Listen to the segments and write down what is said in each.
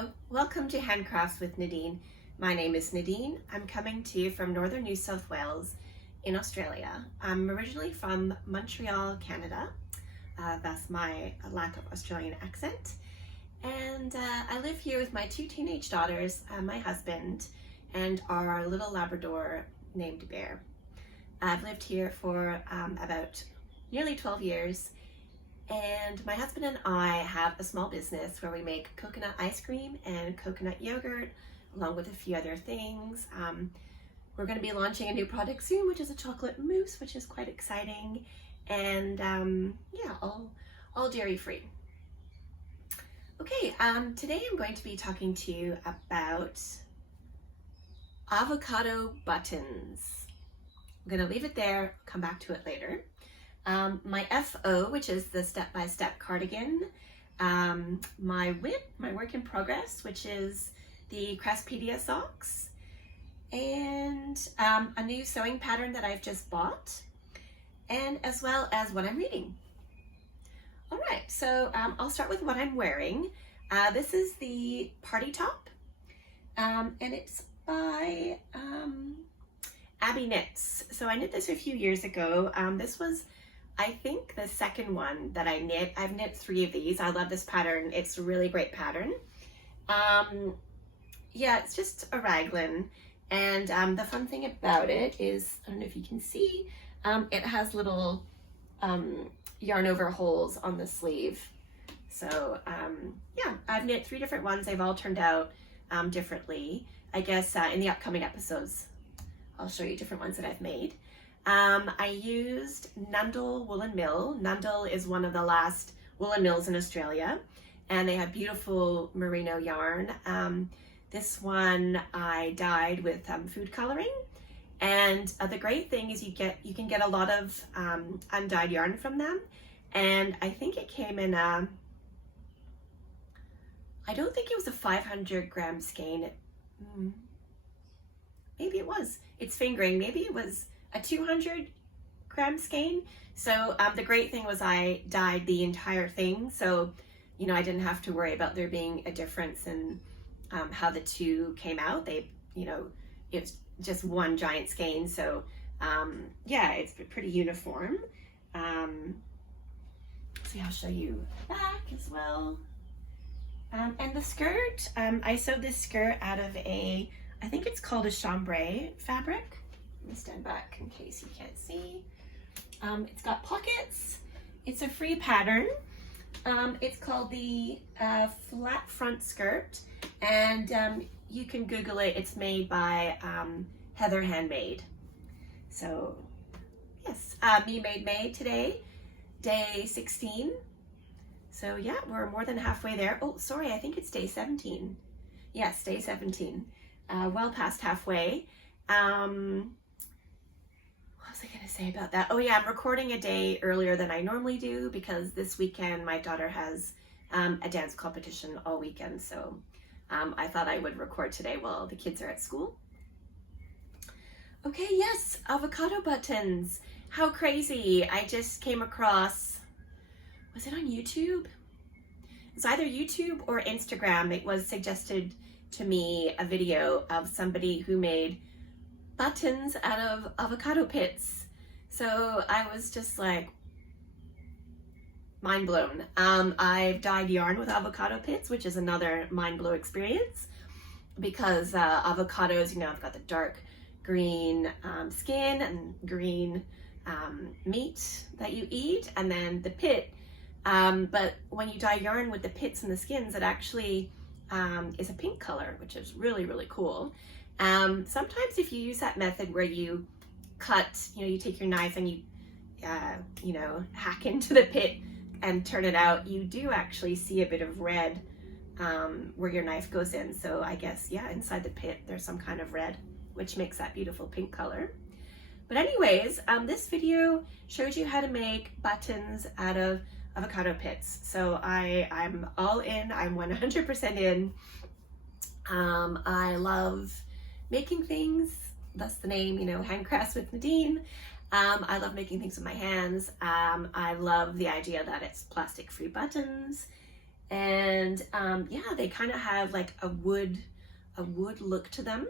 Hello, welcome to Handcrafts with Nadine. My name is Nadine. I'm coming to you from northern New South Wales in Australia. I'm originally from Montreal, Canada. That's my lack of Australian accent. And I live here with my two teenage daughters, my husband, and our little Labrador named Bear. I've lived here for about nearly 12 years. And my husband and I have a small business where we make coconut ice cream and coconut yogurt, along with a few other things. We're going to be launching a new product soon, which is a chocolate mousse, which is quite exciting. And yeah, all dairy free. Okay, today I'm going to be talking to you about avocado buttons. I'm going to leave it there, come back to it later. My FO, which is the step-by-step cardigan, my WIP, my work in progress, which is the Craspedia socks, and a new sewing pattern that I've just bought, and as well as what I'm reading. All right, so I'll start with what I'm wearing. This is the party top, and it's by Abbyeknits. So I knit this a few years ago. This was, I think, the second one that I knit. I've knit 3 of these. I love this pattern. It's a really great pattern. Yeah, it's just a raglan. And the fun thing about it is, I don't know if you can see, it has little yarn over holes on the sleeve. So yeah, I've knit 3 different ones. They've all turned out differently. I guess in the upcoming episodes, I'll show you different ones that I've made. I used Nundle Woolen Mill. Nundle is one of the last woolen mills in Australia, and they have beautiful merino yarn. This one I dyed with food coloring, and the great thing is you can get a lot of undyed yarn from them, and I think it came in a, I don't think it was a 500 gram skein. Maybe it was. It's fingering. Maybe it was a 200 gram skein. So the great thing was I dyed the entire thing. So, you know, I didn't have to worry about there being a difference in how the two came out. They, you know, it's just one giant skein. So yeah, it's pretty uniform. So I'll show you the back as well. And the skirt, I sewed this skirt out of a, I think it's called a chambray fabric. Let me stand back in case you can't see. It's got pockets. It's a free pattern. It's called the flat front skirt, and you can Google it. It's made by Heather Handmade. So yes, me made today, day 16. So yeah, we're more than halfway there. Oh, sorry, I think it's day 17. Yes, day 17. Well past halfway. What was I going to say about that? Oh yeah, I'm recording a day earlier than I normally do because this weekend my daughter has a dance competition all weekend. So I thought I would record today while the kids are at school. Okay, yes, avocado buttons. How crazy. I just came across, was it on YouTube? It's either YouTube or Instagram. It was suggested to me a video of somebody who made buttons out of avocado pits. So I was just like mind blown. I've dyed yarn with avocado pits, which is another mind blow experience because avocados, you know, I've got the dark green skin and green meat that you eat, and then the pit. But when you dye yarn with the pits and the skins, it actually is a pink color, which is really, really cool. Sometimes if you use that method where you cut, you know, you take your knife and you know, hack into the pit and turn it out, you do actually see a bit of red where your knife goes in. So I guess, yeah, inside the pit, there's some kind of red, which makes that beautiful pink color. But anyways, this video shows you how to make buttons out of avocado pits. So I'm all in, I'm 100% in. I love making things, thus the name, you know, Handcrafts with Nadine. I love making things with my hands. I love the idea that it's plastic free buttons, And yeah, they kind of have like a wood look to them.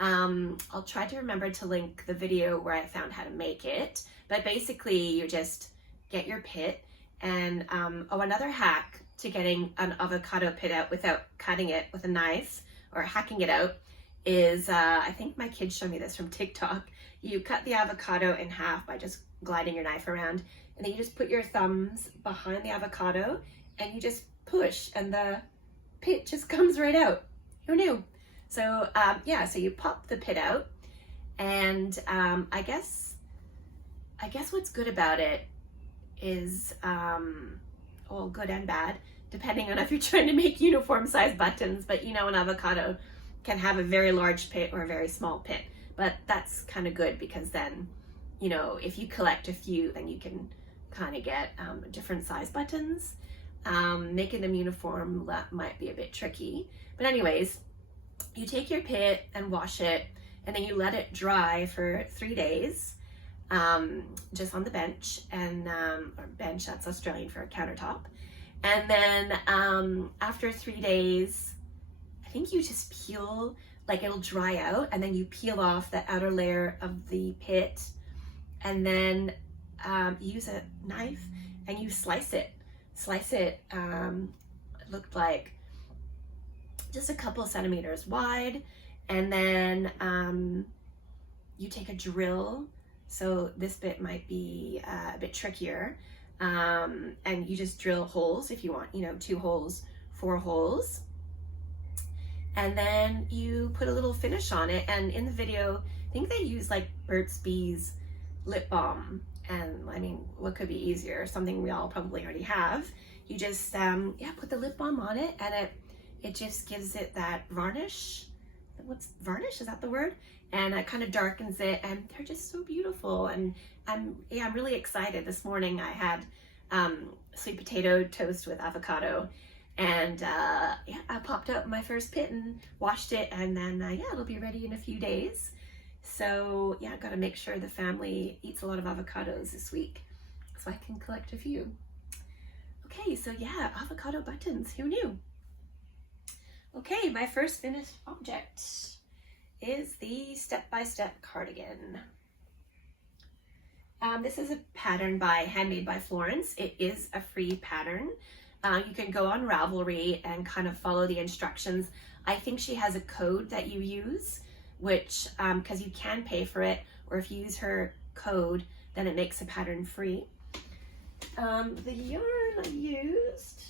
I'll try to remember to link the video where I found how to make it, but basically you just get your pit and oh, another hack to getting an avocado pit out without cutting it with a knife or hacking it out is, I think my kids showed me this from TikTok. You cut the avocado in half by just gliding your knife around, and then you just put your thumbs behind the avocado and you just push and the pit just comes right out. Who knew? So yeah, so you pop the pit out, and I guess what's good about it is, well, good and bad, depending on if you're trying to make uniform size buttons, but you know, an avocado can have a very large pit or a very small pit, but that's kind of good because then, you know, if you collect a few, then you can kind of get different size buttons. Making them uniform, that might be a bit tricky, but anyways, you take your pit and wash it, and then you let it dry for 3 days, just on the bench, and or bench, that's Australian for a countertop. And then after 3 days, I think you just peel, like it'll dry out, and then you peel off the outer layer of the pit, and then use a knife and you slice it. It looked like just a couple centimeters wide, and then you take a drill, so this bit might be a bit trickier, and you just drill holes if you want, you know, 2 holes, 4 holes, and then you put a little finish on it. And in the video, I think they use like Burt's Bees lip balm, and I mean, what could be easier? Something we all probably already have. You just yeah, put the lip balm on it, and it just gives it that varnish. What's varnish? Is that the word? And it kind of darkens it, and they're just so beautiful. And I'm really excited. This morning I had sweet potato toast with avocado, and yeah, I popped up my first pit and washed it, and then yeah, it'll be ready in a few days. So yeah, I gotta make sure the family eats a lot of avocados this week so I can collect a few. Okay, so yeah, avocado buttons, who knew? Okay, my first finished object is the step-by-step cardigan. This is a pattern by Handmade by Florence. It is a free pattern. You can go on Ravelry and kind of follow the instructions. I think she has a code that you use, which, because you can pay for it, or if you use her code, then it makes the pattern free. The yarn I used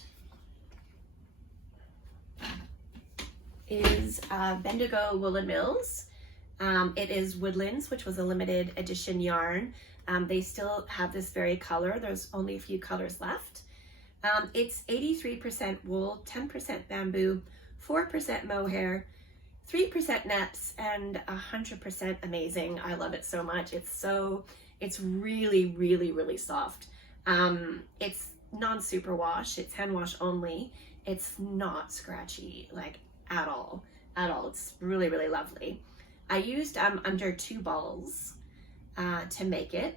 is Bendigo Woolen Mills. It is Woodlands, which was a limited edition yarn. They still have this very color. There's only a few colors left. It's 83% wool, 10% bamboo, 4% mohair, 3% nets, and 100% amazing. I love it so much. It's really, really, really soft. It's non-superwash. It's hand wash only. It's not scratchy, like at all. It's really, really lovely. I used under 2 balls to make it.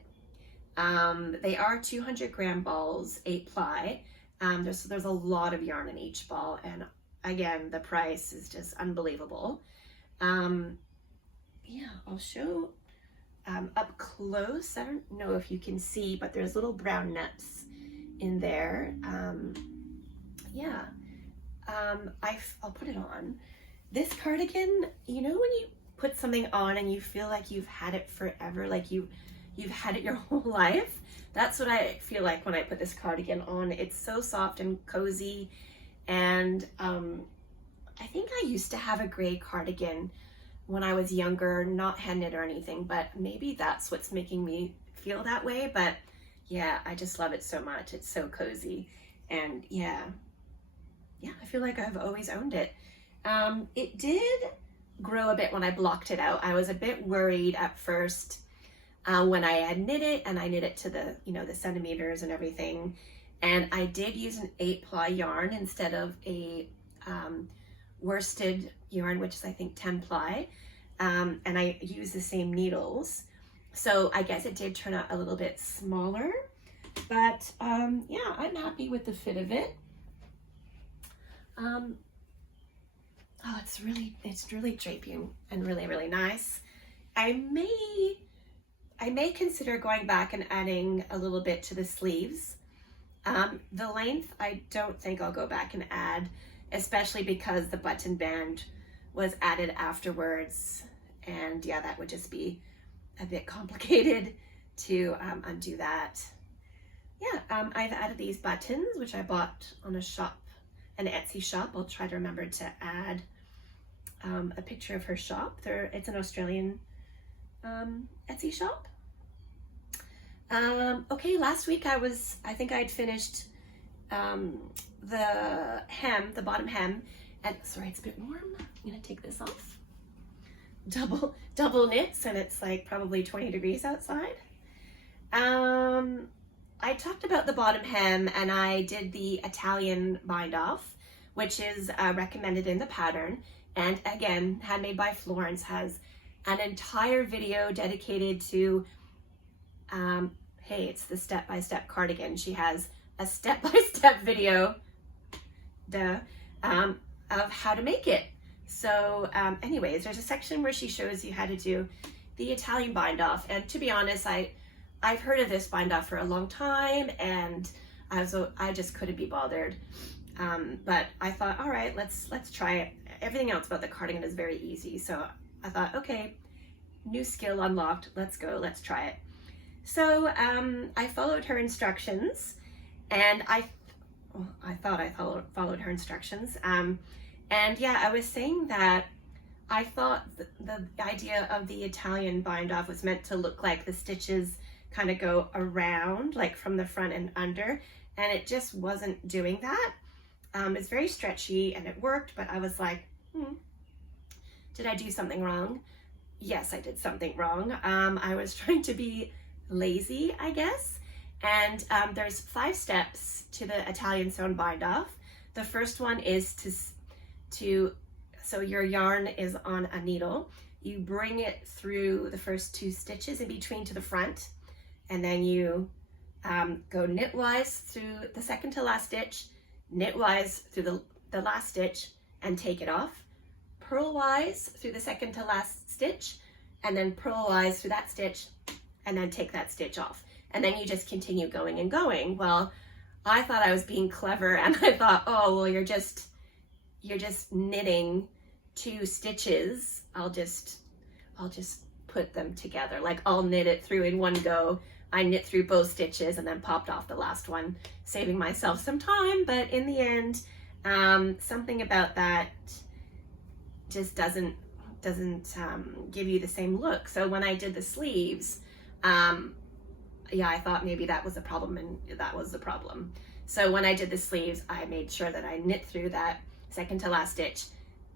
They are 200-gram balls, 8 ply. There's a lot of yarn in each ball, and again, the price is just unbelievable. Yeah, I'll show up close. I don't know if you can see, but there's little brown nets in there. Yeah, I'll put it on. This cardigan, you know when you put something on and you feel like you've had it forever, like you've had it your whole life? That's what I feel like when I put this cardigan on. It's so soft and cozy, and I think I used to have a gray cardigan when I was younger, not hand knit or anything, but maybe that's what's making me feel that way. But yeah, I just love it so much. It's so cozy, and yeah, I feel like I've always owned it. It did grow a bit when I blocked it out. I was a bit worried at first when I had knit it, and I knit it to the, you know, the centimeters and everything. And I did use an 8 ply yarn instead of a worsted yarn, which is I think 10 ply. And I use the same needles. So I guess it did turn out a little bit smaller, but yeah, I'm happy with the fit of it. Oh, it's really drapey and really, really nice. I may consider going back and adding a little bit to the sleeves. The length, I don't think I'll go back and add, especially because the button band was added afterwards. And yeah, that would just be a bit complicated to undo that. Yeah, I've added these buttons, which I bought on an Etsy shop. I'll try to remember to add a picture of her shop. It's an Australian Etsy shop. Okay, last week I think I'd finished the bottom hem, and sorry, it's a bit warm. I'm gonna take this off. Double knits, and it's like probably 20 degrees outside. I talked about the bottom hem, and I did the Italian bind off, which is recommended in the pattern. And again, Handmade by Florence has an entire video dedicated to, hey, it's the step-by-step cardigan. She has a step-by-step video of how to make it. So anyways, there's a section where she shows you how to do the Italian bind off. And to be honest, I've heard of this bind off for a long time, and I just couldn't be bothered. But I thought, all right, let's try it. Everything else about the cardigan is very easy. So I thought, okay, new skill unlocked. Let's go, let's try it. So I followed her instructions, and I thought I followed her instructions. And yeah, I was saying that I thought the idea of the Italian bind off was meant to look like the stitches kind of go around, like from the front and under, and it just wasn't doing that. It's very stretchy and it worked, but I was like, did I do something wrong? Yes, I did something wrong. I was trying to be lazy, I guess. And there's 5 steps to the Italian sewn bind off. The first one is so your yarn is on a needle. You bring it through the first 2 stitches in between to the front, and then you go knitwise through the second to last stitch, knitwise through the last stitch, and take it off, purlwise through the second to last stitch, and then purlwise through that stitch, and then take that stitch off. And then you just continue going and going. Well, I thought I was being clever, and I thought, oh, well, you're just knitting 2 stitches. I'll just put them together. Like, I'll knit it through in one go. I knit through both stitches and then popped off the last one, saving myself some time. But in the end, something about that just doesn't give you the same look. So when I did the sleeves, yeah, I thought maybe that was the problem, and that was the problem. So when I did the sleeves, I made sure that I knit through that second to last stitch.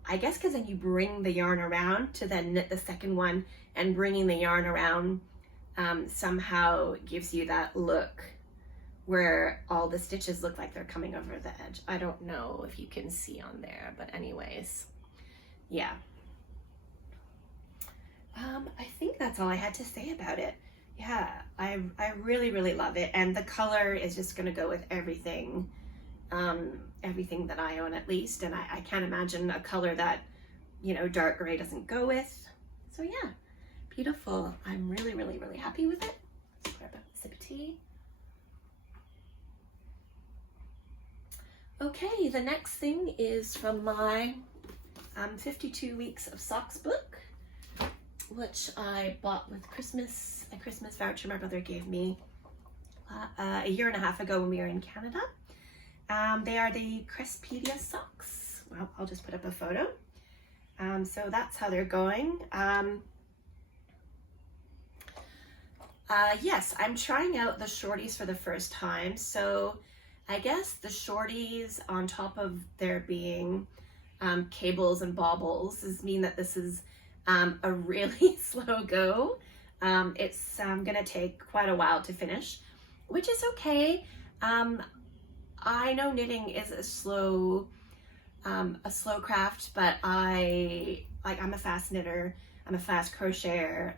I guess because then you bring the yarn around to then knit the second one, and bringing the yarn around somehow gives you that look where all the stitches look like they're coming over the edge. I don't know if you can see on there, but anyways, yeah. I think that's all I had to say about it. Yeah, I really, really love it. And the color is just gonna go with everything, everything that I own at least. And I can't imagine a color that, you know, dark gray doesn't go with. So yeah, beautiful. I'm really, really, really happy with it. Let's grab a sip of tea. Okay, the next thing is from my 52 Weeks of Socks book, which I bought with a Christmas voucher my brother gave me a year and a half ago when we were in Canada. They are the Craspedia socks. Well, I'll just put up a photo. So that's how they're going. Yes, I'm trying out the shorties for the first time. So I guess the shorties, on top of there being cables and baubles, mean that this is a really slow go. It's gonna take quite a while to finish, which is okay. I know knitting is a slow craft, but I'm a fast knitter. I'm a fast crocheter.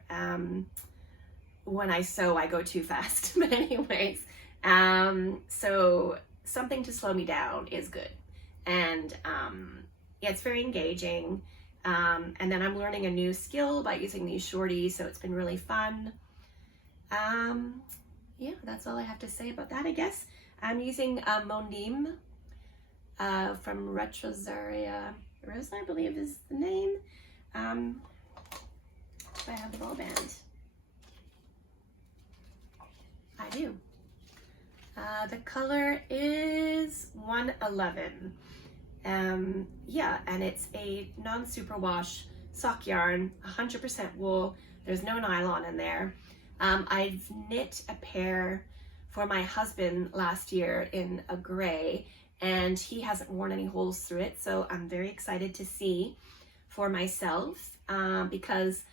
When I sew, I go too fast. But anyways, so something to slow me down is good. and yeah, it's very engaging. And then I'm learning a new skill by using these shorties, so it's been really fun. Yeah, that's all I have to say about that, I guess. I'm using mending from Retrosaria Rosa, I believe is the name. If I have the ball band. I do. The color is 111. Yeah, and it's a non-superwash sock yarn, 100% wool. There's no nylon in there. I've knit a pair for my husband last year in a gray, and he hasn't worn any holes through it, so I'm very excited to see for myself, because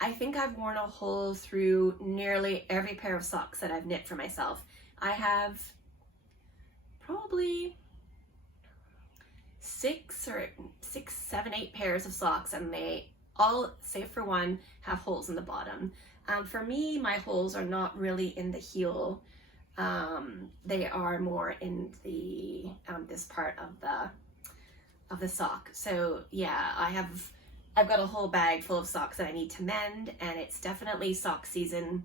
I think I've worn a hole through nearly every pair of socks that I've knit for myself. I have probably 6, 7, 8 pairs of socks, and they all, save for one, have holes in the bottom. For me, my holes are not really in the heel. They are more in the this part of the sock. So yeah, I've got a whole bag full of socks that I need to mend, and it's definitely sock season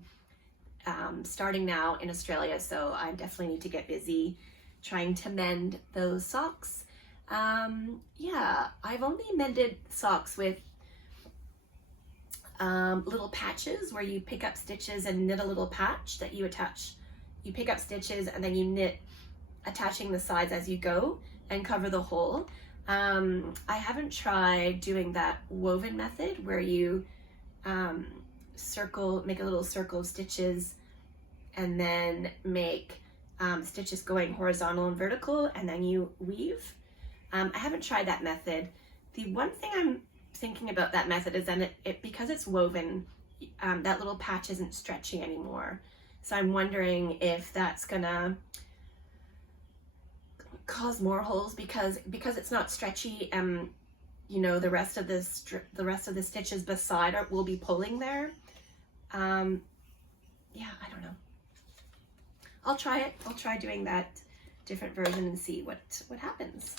starting now in Australia, so I definitely need to get busy trying to mend those socks. Yeah, I've only mended socks with little patches where you pick up stitches and knit a little patch that you attach. You pick up stitches and then you knit, attaching the sides as you go, and cover the hole. I haven't tried doing that woven method where you make a little circle of stitches and then make stitches going horizontal and vertical, and then you weave. I haven't tried that method. The one thing I'm thinking about that method is that because it's woven, that little patch isn't stretchy anymore. So I'm wondering if that's gonna cause more holes because it's not stretchy. You know, the rest of the stitches beside will be pulling there. Yeah, I don't know. I'll try it. I'll try doing that different version and see what happens.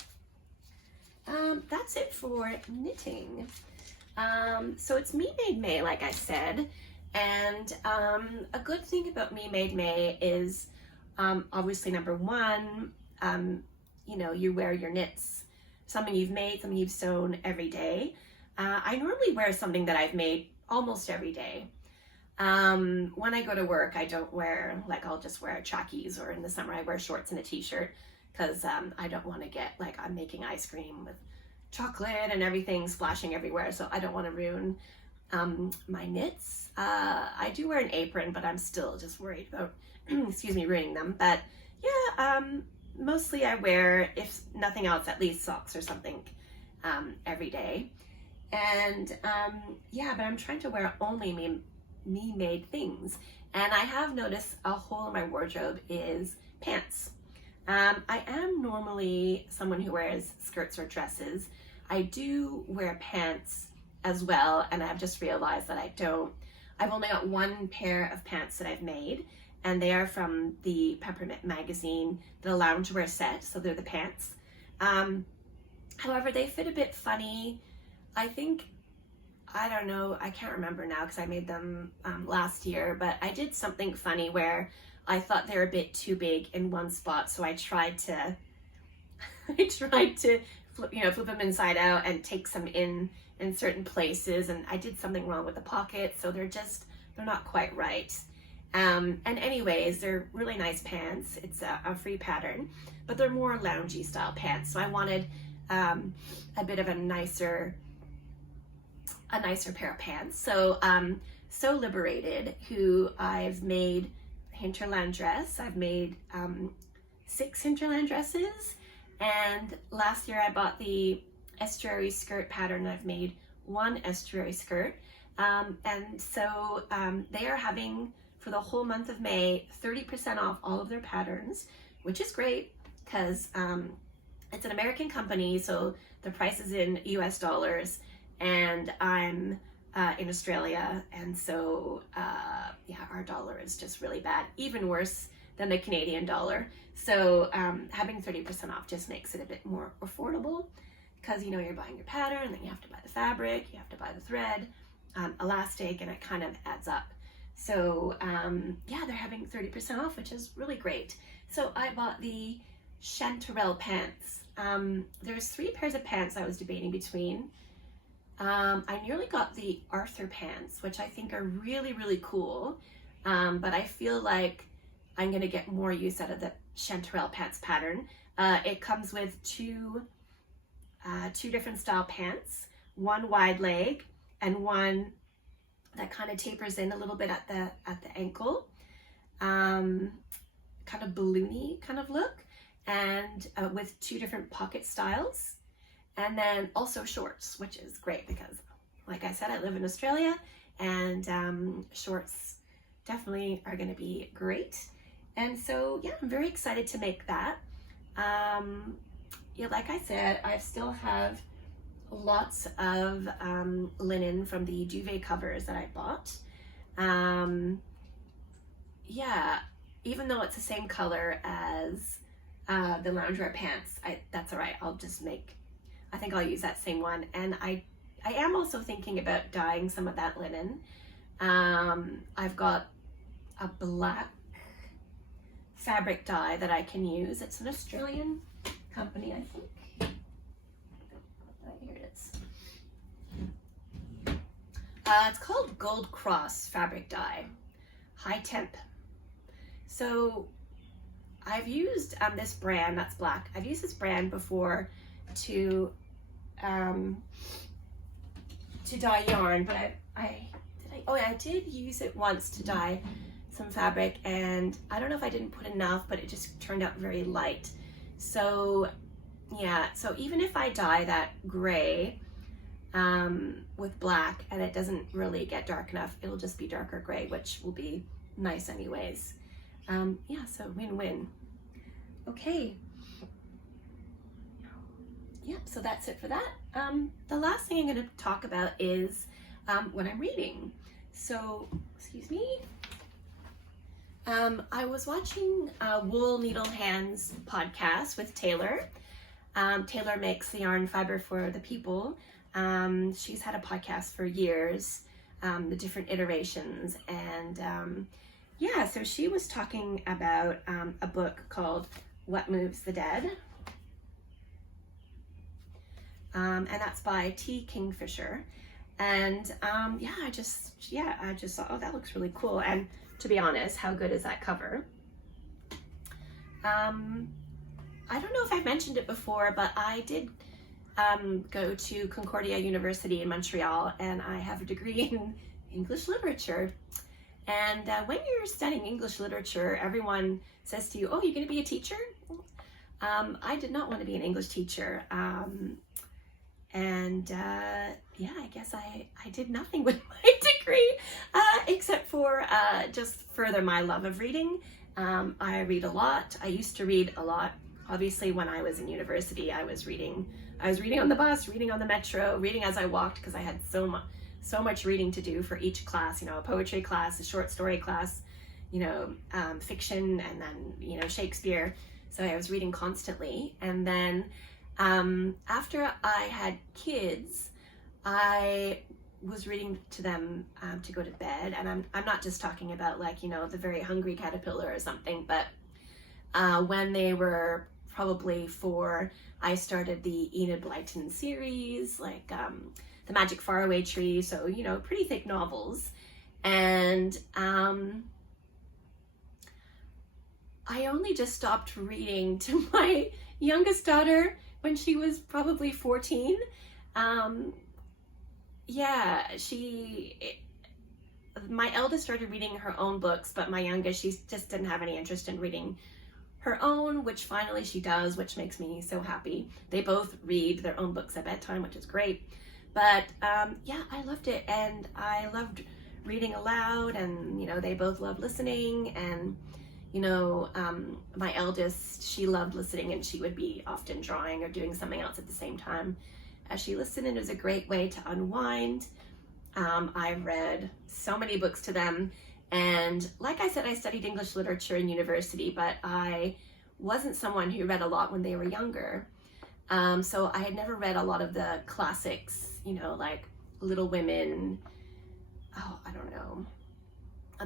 That's it for knitting. So it's Me Made May, like I said, and a good thing about Me Made May is obviously number one, you know, you wear your knits, something you've made, something you've sewn every day. I normally wear something that I've made almost every day. When I go to work, I don't wear, like, I'll just wear trackies, or in the summer I wear shorts and a t-shirt because I don't want to get, like, I'm making ice cream with chocolate and everything splashing everywhere, so I don't want to ruin my knits. I do wear an apron, but I'm still just worried about, excuse me, ruining them. But yeah, mostly I wear, if nothing else, at least socks or something every day. And yeah, but I'm trying to wear only me-made things. And I have noticed a hole in my wardrobe is pants. I am normally someone who wears skirts or dresses. I do wear pants as well, and I've just realized that I don't. I've only got one pair of pants that I've made, and they are from the Peppermint magazine, the loungewear set, so they're the pants. However, they fit a bit funny. I think, I don't know, I can't remember now because I made them last year, but I did something funny where I thought they were a bit too big in one spot, so I tried to flip them inside out and take some in certain places, and I did something wrong with the pocket, so they're not quite right. And anyways, they're really nice pants. It's a free pattern, but they're more loungy style pants, so I wanted a bit of a nicer pair of pants. So Sew Liberated, who I've made hinterland dress. I've made 6 hinterland dresses, and last year I bought the estuary skirt pattern. I've made 1 estuary skirt, and so they are having, for the whole month of May, 30% off all of their patterns, which is great because it's an American company, so the price is in US dollars, and I'm in Australia, and so yeah, our dollar is just really bad, even worse than the Canadian dollar. So having 30% off just makes it a bit more affordable, because, you know, you're buying your pattern, then you have to buy the fabric, you have to buy the thread, elastic, and it kind of adds up. So yeah, they're having 30% off, which is really great. So I bought the Chanterelle Pants. There's 3 pairs of pants I was debating between. I nearly got the Arthur pants, which I think are really, really cool. But I feel like I'm gonna get more use out of the Chanterelle Pants pattern. It comes with two different style pants, one wide leg and one that kind of tapers in a little bit at the ankle, kind of balloony kind of look, and with 2 different pocket styles, and then also shorts, which is great because, like I said, I live in Australia, and shorts definitely are going to be great. And so yeah, I'm very excited to make that. Yeah, like I said, I still have lots of linen from the duvet covers that I bought. Yeah, even though it's the same color as the loungewear pants, that's all right. I think I'll use that same one. And I am also thinking about dyeing some of that linen. I've got a black fabric dye that I can use. It's an Australian company, I think. Here it is. It's called Gold Cross fabric dye, high temp. So I've used this brand that's black. I've used this brand before to dye yarn, but I did use it once to dye some fabric, and I don't know if I didn't put enough, but it just turned out very light. So yeah, so even if I dye that gray with black and it doesn't really get dark enough, it'll just be darker gray, which will be nice anyways. Yeah, so win-win. Okay. Yep, so that's it for that. The last thing I'm going to talk about is when I'm reading. So, excuse me. I was watching Wool Needle Hands podcast with Taylor. Taylor makes the yarn fiber for the people. She's had a podcast for years, the different iterations, and yeah, so she was talking about a book called What Moves the Dead, and that's by T. Kingdisher. And yeah, I just thought, oh, that looks really cool. And to be honest, how good is that cover? I don't know if I've mentioned it before, but I did go to Concordia University in Montreal, and I have a degree in English literature. And when you're studying English literature, everyone says to you, oh, you're going to be a teacher? I did not want to be an English teacher. Yeah, I guess I did nothing with my degree, except for just further my love of reading. I read a lot. I used to read a lot. Obviously, when I was in university, I was reading on the bus, reading on the metro, reading as I walked, because I had so much reading to do for each class, you know, a poetry class, a short story class, you know, fiction, and then, you know, Shakespeare. So I was reading constantly. And then after I had kids, I was reading to them to go to bed. And I'm not just talking about, like, you know, The Very Hungry Caterpillar or something, but when they were probably 4, I started the Enid Blyton series, like The Magic Faraway Tree, so, you know, pretty thick novels. And I only just stopped reading to my youngest daughter when she was probably 14. Yeah, my eldest started reading her own books, but my youngest, she just didn't have any interest in reading her own, which finally she does, which makes me so happy. They both read their own books at bedtime, which is great. But yeah, I loved it, and I loved reading aloud, and, you know, they both loved listening. And, you know, my eldest, she loved listening, and she would be often drawing or doing something else at the same time as she listened, and it was a great way to unwind. I read so many books to them, And like I said, I studied English literature in university, but I wasn't someone who read a lot when they were younger. So I had never read a lot of the classics, you know, like Little Women, oh, I don't know,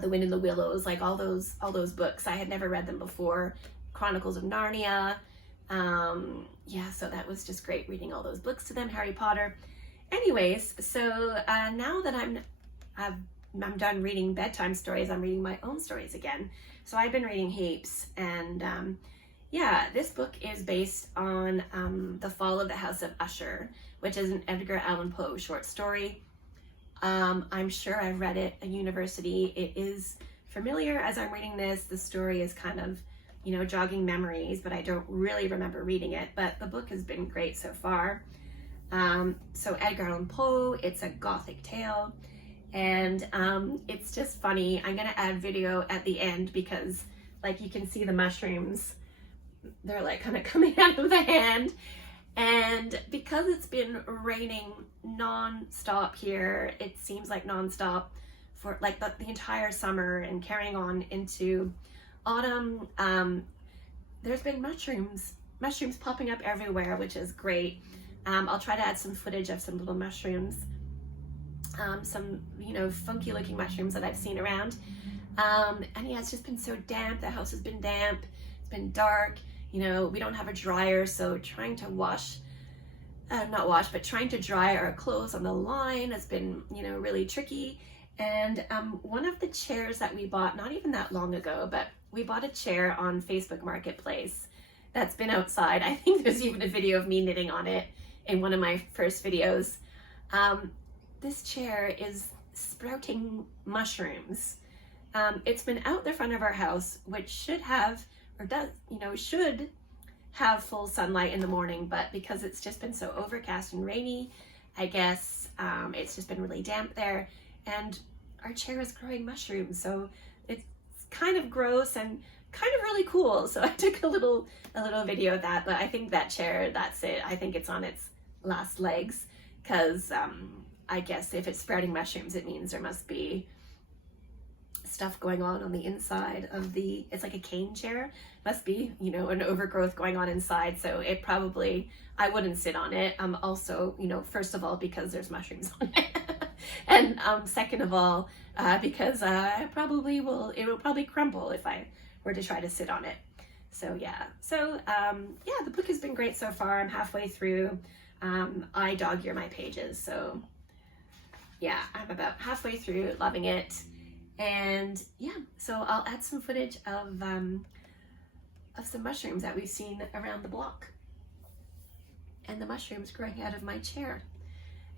The Wind in the Willows, like all those books. I had never read them before. Chronicles of Narnia. Yeah, so that was just great reading all those books to them, Harry Potter. Anyways, so now that I'm done reading bedtime stories, I'm reading my own stories again. So I've been reading heaps, and yeah, this book is based on The Fall of the House of Usher, which is an Edgar Allan Poe short story. I'm sure I've read it at university. It is familiar as I'm reading this. The story is kind of, you know, jogging memories, but I don't really remember reading it. But the book has been great so far. So Edgar Allan Poe, it's a gothic tale, and it's just funny. I'm gonna add video at the end because, like, you can see the mushrooms. They're like kind of coming out of the hand. And because it's been raining non-stop here, it seems like non-stop for like the entire summer and carrying on into autumn, there's been mushrooms popping up everywhere, which is great. I'll try to add some footage of some little mushrooms, some, you know, funky looking mushrooms that I've seen around. And yeah, it's just been so damp. The house has been damp. It's been dark. You know, we don't have a dryer, so trying to trying to dry our clothes on the line has been, you know, really tricky. And one of the chairs that we bought not even that long ago, but we bought a chair on Facebook Marketplace that's been outside. I think there's even a video of me knitting on it in one of my first videos. This chair is sprouting mushrooms. It's been out the front of our house, which should have full sunlight in the morning, but because it's just been so overcast and rainy, I guess it's just been really damp there, and our chair is growing mushrooms, so it's kind of gross and kind of really cool. So I took a little video of that, but I think that chair, that's it. I think it's on its last legs, because I guess if it's sprouting mushrooms, it means there must be stuff going on the inside of it's like a cane chair, must be, you know, an overgrowth going on inside. So it probably, I wouldn't sit on it. Also, you know, first of all, because there's mushrooms on it, and second of all, because it will probably crumble if I were to try to sit on it. So yeah, yeah, the book has been great so far. I'm halfway through. I dog ear my pages, so yeah, I'm about halfway through, loving it. And yeah, so I'll add some footage of some mushrooms that we've seen around the block, and the mushrooms growing out of my chair.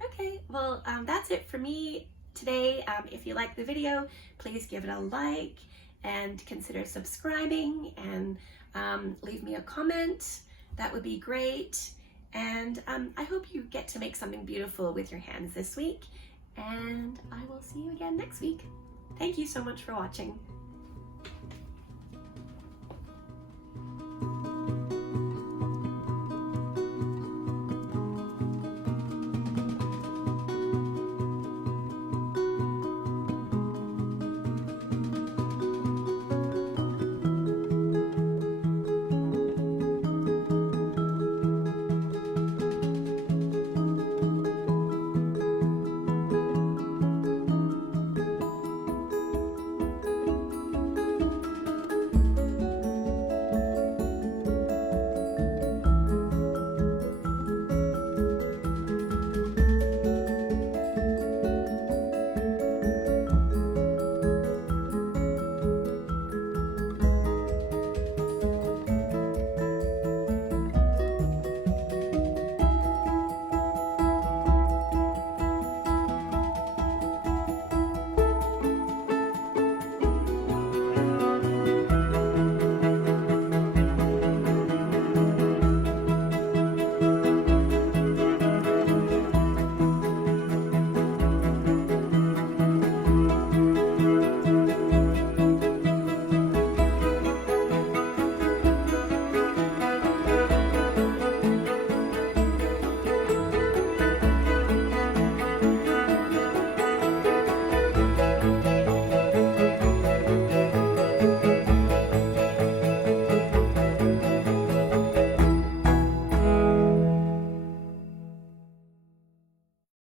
Okay, well, that's it for me today. If you like the video, please give it a like and consider subscribing, and leave me a comment. That would be great. And I hope you get to make something beautiful with your hands this week, and I will see you again next week. Thank you so much for watching.